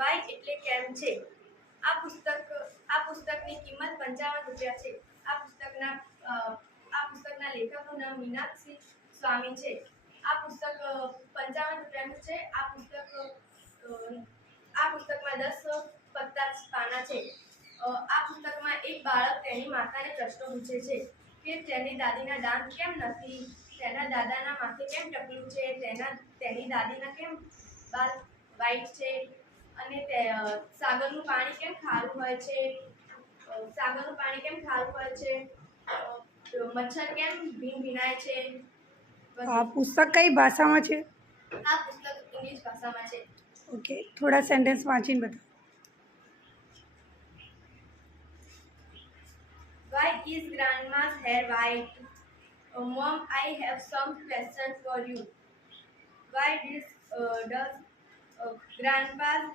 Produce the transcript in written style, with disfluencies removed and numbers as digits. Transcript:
Y એટલે કેમ છે. આ પુસ્તકની કિંમત 55 રૂપિયા છે. આ પુસ્તકના લેખકનું નામ મીનાક્ષી સ્વામી છે. આ પુસ્તક 55 રૂપિયાનું છે. આ પુસ્તકમાં 10 પાના છે. આ પુસ્તકમાં એક બાળક તેની માતાને પ્રશ્ન પૂછે છે કે તેની દાદીના દાંત કેમ નથી, તેના દાદાના માથે કેમ ટકલું છે, તેની દાદીના કેમ બાલ વ્હાઈટ છે, અને સાગરનું પાણી કેમ ખારું હોય છે, મચ્છર કેમ ભીનાય છે. આ પુસ્તક કઈ ભાષામાં છે? આ પુસ્તક ઇંગ્લિશ ભાષામાં છે. ઓકે, થોડા સેન્ટેન્સ વાંચીને બતાવો. Why is grandma's hair white? Mom, I have some questions for you. Why does grandpa's